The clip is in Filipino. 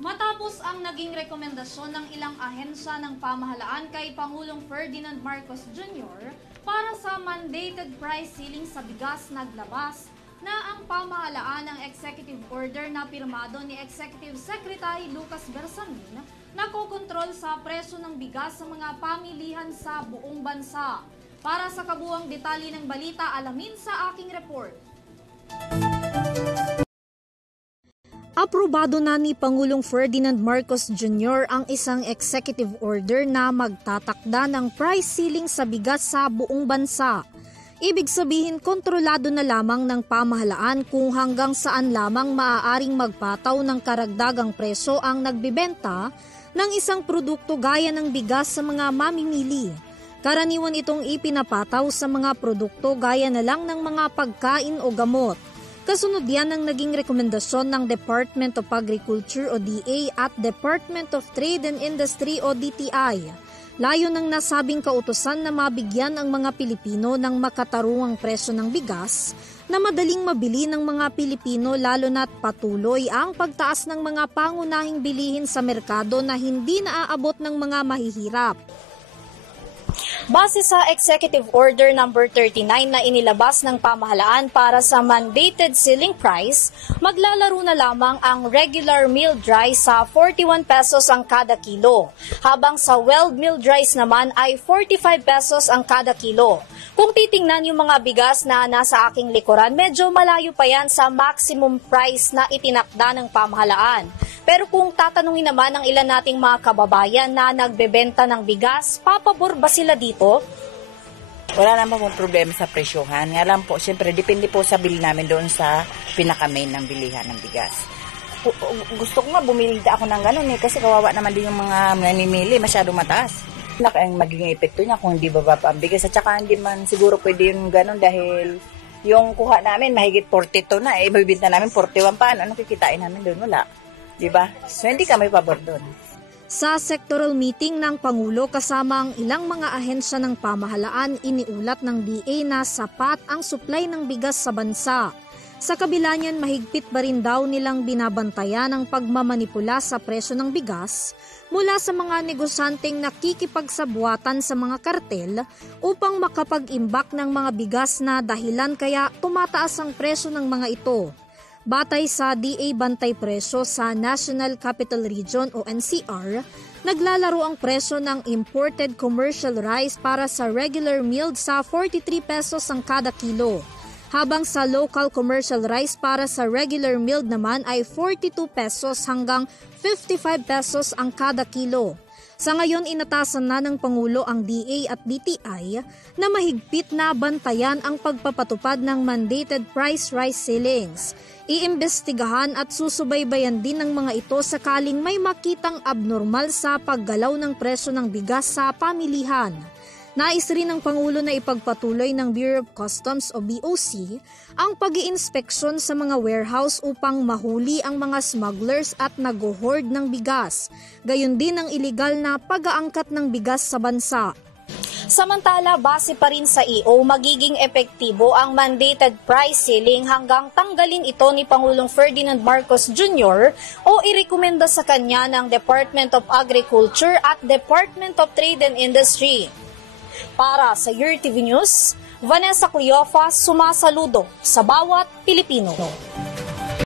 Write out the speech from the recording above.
Matapos ang naging rekomendasyon ng ilang ahensya ng pamahalaan kay Pangulong Ferdinand Marcos Jr. para sa mandated price ceiling sa bigas, naglabas na ang pamahalaan ng executive order na pirmado ni Executive Secretary Lucas Bersamin na kokontrol sa presyo ng bigas sa mga pamilihan sa buong bansa. Para sa kabuuang detalye ng balita, alamin sa aking report. Aprobado na ni Pangulong Ferdinand Marcos Jr. ang isang executive order na magtatakda ng price ceiling sa bigas sa buong bansa. Ibig sabihin, kontrolado na lamang ng pamahalaan kung hanggang saan lamang maaaring magpataw ng karagdagang presyo ang nagbibenta ng isang produkto gaya ng bigas sa mga mamimili. Karaniwan itong ipinapataw sa mga produkto gaya na lang ng mga pagkain o gamot. Kasunod yan ang naging rekomendasyon ng Department of Agriculture o DA at Department of Trade and Industry o DTI. Layo ng nasabing kautusan na mabigyan ang mga Pilipino ng makatarungang presyo ng bigas na madaling mabili ng mga Pilipino, lalo na't patuloy ang pagtaas ng mga pangunahing bilihin sa merkado na hindi naaabot ng mga mahihirap. Base sa Executive Order No. 39 na inilabas ng pamahalaan para sa mandated ceiling price, maglalaro na lamang ang regular milled rice sa 41 pesos ang kada kilo, habang sa well milled rice naman ay 45 pesos ang kada kilo. Kung titingnan yung mga bigas na nasa aking likuran, medyo malayo pa yan sa maximum price na itinakda ng pamahalaan. Pero kung tatanungin naman ng ilan nating mga kababayan na nagbebenta ng bigas, papabor ba sila dito? Wala naman pong problema sa presyohan. Nga lang po, siyempre, depende po sa bili namin doon sa pinaka-main ng bilihan ng bigas. Gusto ko nga, bumili ako ng gano'n kasi kawawa naman din yung mga namimili, masyadong mataas. Ang magiging epekto niya kung hindi bababa ang bigas. At saka hindi man siguro pwede yung gano'n dahil yung kuha namin, mahigit 42 na. Mabibinta namin 41 pa. Anong kikitain namin doon? Wala. Diba? So, hindi kami pabor doon. Sa sectoral meeting ng Pangulo kasama ang ilang mga ahensya ng pamahalaan, iniulat ng DA na sapat ang supply ng bigas sa bansa. Sa kabila niyan, mahigpit ba rin daw nilang binabantayan ang pagmamanipula sa presyo ng bigas mula sa mga negosyanteng nakikipagsabuatan sa mga kartel upang makapag-imbak ng mga bigas na dahilan kaya tumataas ang presyo ng mga ito. Batay sa DA Bantay Presyo sa National Capital Region o NCR, naglalaro ang presyo ng imported commercial rice para sa regular milled sa 43 pesos ang kada kilo, habang sa local commercial rice para sa regular milled naman ay 42 pesos hanggang 55 pesos ang kada kilo. Sa ngayon, inatasan na ng Pangulo ang DA at DTI na mahigpit na bantayan ang pagpapatupad ng mandated price rice ceilings. Iimbestigahan at susubaybayan din ng mga ito sakaling may makitang abnormal sa paggalaw ng presyo ng bigas sa pamilihan. Nais rin ng Pangulo na ipagpatuloy ng Bureau of Customs o BOC ang pag-iinspeksyon sa mga warehouse upang mahuli ang mga smugglers at nag-hoard ng bigas. Gayon din ang iligal na pag-aangkat ng bigas sa bansa. Samantala, base pa rin sa EO, magiging epektibo ang mandated price ceiling hanggang tanggalin ito ni Pangulong Ferdinand Marcos Jr. o irekomenda sa kanya ng Department of Agriculture at Department of Trade and Industry. Para sa URTV News, Vanessa Cleofa, sumasaludo sa bawat Pilipino.